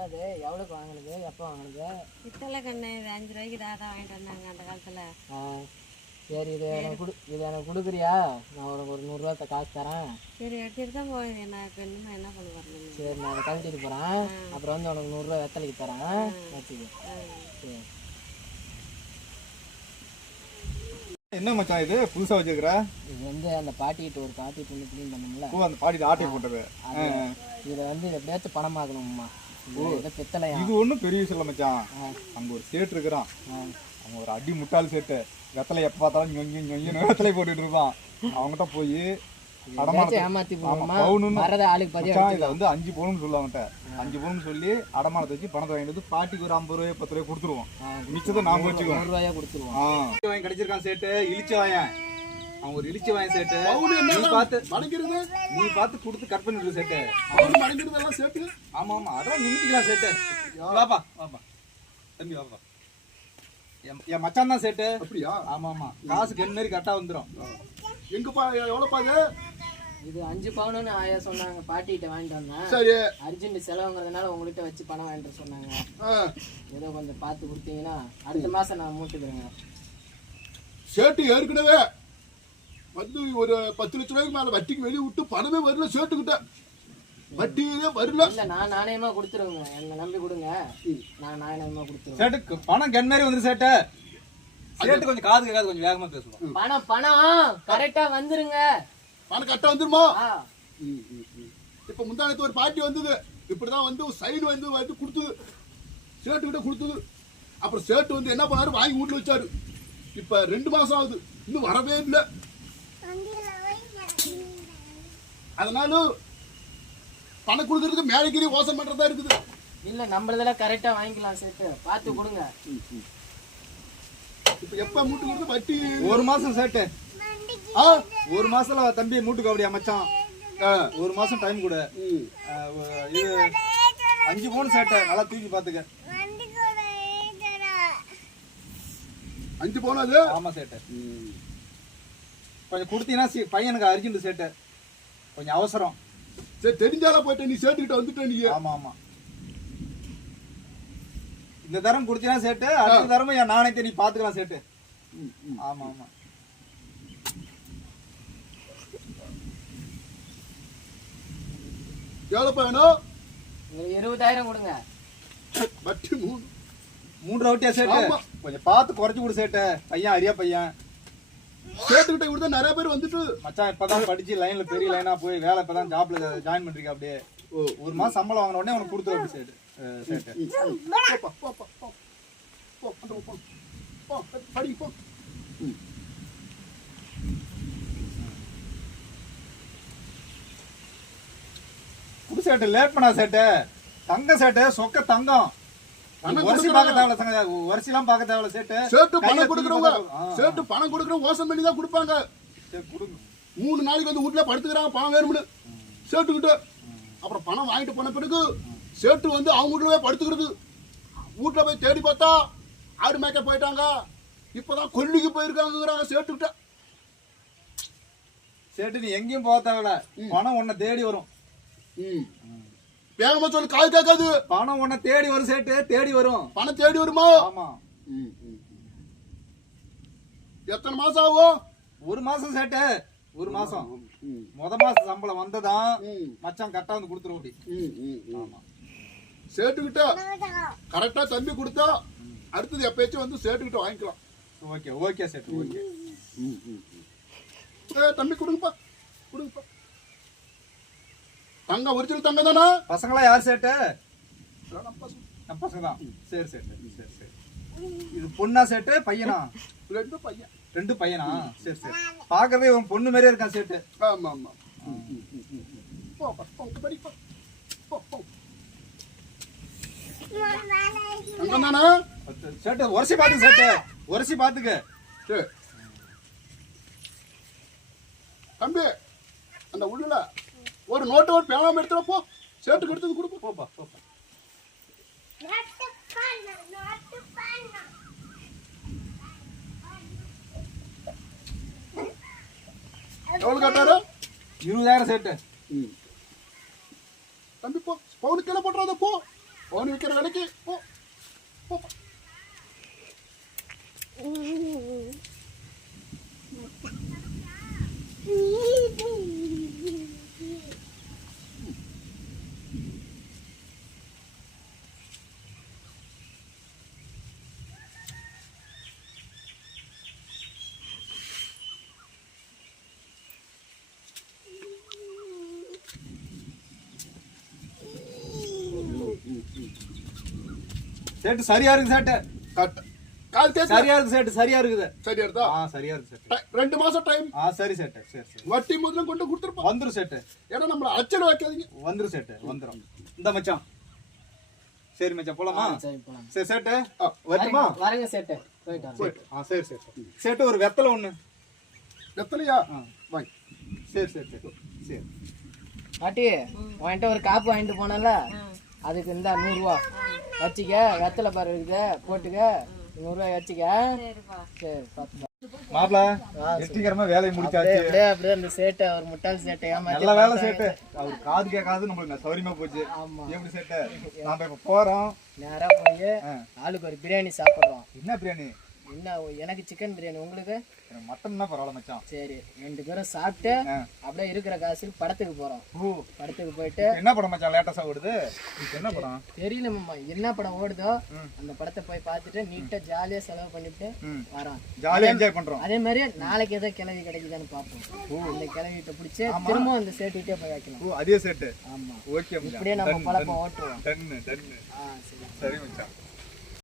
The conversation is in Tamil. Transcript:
என்னது? எவ்வளோக்கு வாங்கினது? எப்போ வாங்கினது? பித்தளை கண்ணு இது அஞ்சு ரூபாய்க்கு தாத்தா வாங்கிட்டு வந்தாங்க அந்த காலத்தில். ஆ சரி இது எனக்கு கொடு இது எனக்கு கொடுக்குறியா? நான் உனக்கு ஒரு நூறுரூவா காசு தரேன். சரி எடுத்துட்டு தான் போகுது என்ன இப்போ இன்னும் என்ன பண்ண வரணும் சரி நான் அதை கழட்டிட்டு போகிறேன் அப்புறம் வந்து உனக்கு நூறுரூவா வெத்தலைக்கு தரேன். வச்சுக்க சரி. என்ன மச்சான் இது? புதுசா வச்சிருக்கிற? இது வந்து அந்த பாட்டிக்கிட்ட ஒரு பாட்டி பொண்ணு க்ளீன் பண்ணோம்ல ஓ அந்த பாட்டிட்டு ஆட்டை போட்டது. இதை வந்து இதை பேத்து பணமாக்கணும்மா. இதை ஒண்ணும் பெரிய விஷயம் இல்ல மச்சான். அங்க ஒரு சேட்டு இருக்கிறான். அவன் ஒரு அடி முட்டாள் சேட்டு. வெத்தலை எப்ப பார்த்தாலும் நொங்கி நொங்கி வெத்தலை போட்டுட்டு இருப்பான். அவங்ககிட்ட போய் வந்து அஞ்சு பவுன் சொல்ல அவன்கிட்ட. அஞ்சு பவுன் சொல்லி அடமானத்தை வச்சு பணத்தை வாங்கிட்டு வந்து பாட்டிக்கு ஒரு ஐம்பது ரூபாய் பத்து ரூபாய் கொடுத்துருவோம் மிச்சத்தை நாம நூறுரூவாயா கொடுத்துருவோம் கிடைச்சிருக்கான் சேட்டு. இழிச்சி வாயன். அவன் ஒரு இழிச்சி வாயன் சேட்டு நீ பார்த்து மடங்கிறது நீ பார்த்து கொடுத்து கட் பண்ணிட்டு சேட்டு அவரு மடங்கிறது எல்லாம் சேர்த்து ஆமா ஆமா. அதான் நிமித்திக்கலாம் சேட்டு வாப்பா. வாப்பா. தம்பி வாப்பா. என் என் மச்சான் தான் சேட்டு அப்படியா? ஆமா ஆமா. காசு கென் மாதிரி கரெக்டா வந்துரும். எங்கப்பா எவ்வளோப்பா இது? இது அஞ்சு பவுனுன்னு ஆயா சொன்னாங்க. பாட்டிகிட்ட வாங்கிட்டு வந்தேன். சரி. அர்ஜென்ட் செலவுங்கிறதுனால உங்கள்கிட்ட வச்சு பணம் வாங்கிட்டு சொன்னாங்க. ஏதோ கொஞ்சம் பார்த்து கொடுத்தீங்கன்னா அடுத்த மாசம் நான் மூட்டுக்கிறேங்க. சேட்டு ஏற்கனவே வந்து ஒரு பத்து லட்ச ரூபாய்க்கு மேல வட்டிக்கு வெளியே விட்டு பணமே வரல சேட்டுக்கிட்ட வட்டியே வரல. இல்ல நான் நாணயமா கொடுத்துருவேங்க. என்னை நம்பி கொடுங்க. நான் நாணயமா கொடுத்துருவேன். சேட்டு பணம் கென் மாதிரி வந்துரு சேட்டு சேட்டு கொஞ்சம் காது கேட்காது கொஞ்சம் வேகமா பேசுவோம். பணம் பணம். கரெக்டா வந்துருங்க. பணம் கரெக்டா வந்துருமா? இப்ப முந்தானத்து ஒரு பாட்டி வந்தது. இப்படிதான் வந்து சைடு வந்து வந்து கொடுத்தது. சேட்டு கிட்ட கொடுத்தது. அப்புறம் சேட்டு வந்து என்ன பண்ணாரு? வாங்கி வீட்டுல வச்சாரு. இப்ப ரெண்டு மாசம் ஆகுது. இன்னும் வரவே இல்லை. அதனால பணம் கொடுக்கறதுக்கு மேலைக்கிரி ஓசம் பண்றதா இருக்குது. இல்ல நம்மளதெல்லாம் கரெக்டா வாங்கிக்கலாம் சேர்த்து பார்த்து கொடுங்க. இப்ப எப்ப மூட்டு கொடுத்து வட்டி? ஒரு மாசம் சேட்டு ஆ? ஒரு மாசத்துல தம்பி மூட்டுக்கு அப்படியா மச்சான்? ஆ. ஒரு மாசம் டைம் கொடு. இது அஞ்சு பவுன் சேட்டை நல்லா தூக்கி பாத்துக்க அஞ்சு போனா அது? ஆமா சேட்டு கொஞ்சம் கொடுத்தீங்கன்னா சி- பையனுக்கு அர்ஜென்ட் சேட்டு கொஞ்சம் அவசரம். சரி தெரிஞ்சால போயிட்ட நீ சேட்டுக்கிட்ட வந்துட்ட நீ. ஆமா ஆமா. இந்த தரம் கொடுத்தீங்கன்னா சேட்டு அடுத்த தரமும் என் நாணயத்தை நீ பாத்துக்கலாம் சேட்டு. ஆமா ஆமா. எவ்வளவு வேணும்? ஒரு இருபதாயிரம் கொடுங்க. வட்டி மூணு. மூன்று ரவுட்டியா சேட்டு. கொஞ்சம் பார்த்து குறைச்சு கொடு சேட்டு. பையன் அரியா பையன். சேட்டுக்கிட்ட கொடுத்தா நிறைய பேர் வந்துட்டு மச்சான் இப்பதான் படிச்சு லைன்ல பெரிய லைனா போய் வேலை இப்பதான் ஜாப்ல ஜாயின் பண்றீங்க அப்படியே ஓ. ஒரு மாசம் சம்பளம் வாங்கின உடனே உனக்கு கொடுத்துரு அப்படி சேட்டு சேட்டு போ. போ, அந்த போ. போ, படி, போ. குடு சேட்டு லேட் பண்ணா சேட்டு தங்க சேட்டு சொக்க தங்கம் வரிசை பார்க்க தேவையில்ல வரிசைலாம் பார்க்க தேவையில்ல சேட்டு? சேட்டு பணம் கொடுக்குறவங்க சேட்டு பணம் கொடுக்குறவங்க ஓசம் பண்ணி தான் கொடுப்பாங்க. மூணு நாளைக்கு வந்து வீட்டுல படுத்துக்கிறாங்க பணம் வேணும்னு. சேட்டுக்கிட்ட. அப்புறம் பணம் வாங்கிட்டு போன பிறகு சேட்டு வந்து அவங்க வீட்டுல போய் படுத்துக்கிறது. வீட்டுல போய் தேடி பார்த்தா ஆடு மேய்க்க போயிட்டாங்க. இப்பதான் கொல்லிக்கு போயிருக்காங்கிறாங்க சேட்டுக்கிட்ட. சேட்டு நீ எங்கேயும் போக தேவையில்ல பணம் உன்னை தேடி வரும். வேகமா சொல்லு காது கேட்காது. பணம் உன்னை தேடி வரும் சேட்டு தேடி வரும். பணம் தேடி வருமா? ஆமா. எத்தனை மாசம் ஆகும்? ஒரு மாசம் சேட்டு. ஒரு மாசம். முத மாசம் சம்பளம் வந்ததான் மச்சான் கரெக்டா வந்து கொடுத்துரும் அப்படி. ஆமா. சேட்டுக்கிட்ட கரெக்டா தம்பி கொடுத்தா அடுத்தது எப்பயாச்சும் வந்து சேட்டுக்கிட்ட வாங்கிக்கலாம். ஓகே ஓகே சேட்டு ஓகே. ஏ, தம்பி கொடுங்கப்பா. கொடுங்கப்பா. தங்கம் ஒரிஜினல் தங்கம் தானே? பசங்களா யார் சேட்டு. நம்ம பசங்க. தான். சரி சேட்டு சரி சரி இது பொண்ணா சேட்டு பையனா? ரெண்டு பையன். ரெண்டு பையனா? சரி சரி. பார்க்கவே உன் பொண்ணு மாதிரியே இருக்கான் சேட்டு? ஆமா ஆமா ம், ம், ம், ம், ம். போப்பா, போ, படிப்பா. போ, போ. தங்கம் தானே? சேட்டு உரசி பாத்துக்க சேட்டு. உரசி பாத்துக்க. சரி. தம்பி அந்த உள்ளல. ஒரு நோட்டு ஒரு பேனாம எடுத்துட போ. சேட்டுக்கு எடுத்தது கொடுப்போம் போப்பா போப்பா. எவ்வளவு கேட்டாரு? இருபதாயிரம் சேட்டு. தம்பி போ. பவுனு கீழே போட்டுறாத போ. கவுனி விற்கிற விலைக்கு போ போ. சேட்டு சரியா இருக்கு சேட்டு. கரெக்ட். கால் தேய்ச்சி சரியா இருக்கு சேட்டு சரியா இருக்குது. சரியா இருந்தா ஆ சரியா இருக்கு சேட்டு. ரெண்டு மாசம் டைம். ஆ சரி சேட்டு சரி சரி. வட்டி முதல்ல கொண்டு கொடுத்துருப்போம். வந்துரும் சேட்டு. ஏன்னா நம்மள அச்சனை வைக்காதீங்க. வந்துரும் சேட்டு வந்துரும். இந்த மச்சான். சரி மச்சான் போலாமா? சரி சேட்டு. வரட்டுமா? வரங்க சேட்டு. போயிட்டு ஆ சரி சரி சேட்டு ஒரு வெத்தலை ஒண்ணு. எத்தனையா ஆ. வாங்கி சரி சரி சரி. சரி. பாட்டி உன்கிட்ட ஒரு காப்பு வாங்கிட்டு போனல அதுக்கு இந்த நூறுரூவா வச்சுக்க வெத்தலை பாரு இருக்குது போட்டுக்க. நூறுரூவா வச்சுக்க. சரி பார்த்து மாப்பிள வெற்றிகரமா வேலையை முடிச்சாச்சு. அப்படியே அப்படியே அந்த சேட்டை ஒரு முட்டாள் சேட்டை நல்ல வேலை சேட்டு. அவர் காது கேட்காது நம்மளுக்கு சௌரியமா போச்சு. எப்படி சேட்டு? நாம இப்ப போறோம். நேரா போய். ஆளுக்கு ஒரு பிரியாணி சாப்பிட்றோம். என்ன பிரியாணி? என்ன எனக்கு சிக்கன் பிரியாணி உங்களுக்கு? எனக்கு மட்டன்னா பரவாயில்ல மச்சான். சரி ரெண்டு பேரும் சாப்பிட்டு. அப்படியே இருக்கிற காசுக்கு படத்துக்கு போறோம். ஓ. படத்துக்கு போயிட்டு என்ன படம் மச்சான் லேட்டஸா ஓடுது? என்ன படம்? தெரியல மாமா என்ன படம் ஓடுதோ அந்த படத்தை போய் பார்த்துட்டு நீட்டா ஜாலியா செலவு பண்ணிட்டு. வரோம். ஜாலியா என்ஜாய் பண்றோம். அதே மாதிரி நாளைக்கு ஏதோ கிளவி கிடைக்குதான்னு பார்ப்போம். அந்த கிளவிட்ட பிடிச்சி திரும்ப அந்த சேட்டுக்கிட்டே போய் வைக்கணும் ஓ அதே செட்டு. ஆமா. ஓகே இப்படியே நம்ம பழப்பம் ஓட்டுவோம். டன்னு டன்னு ஆ சரி. சரி மச்சான்.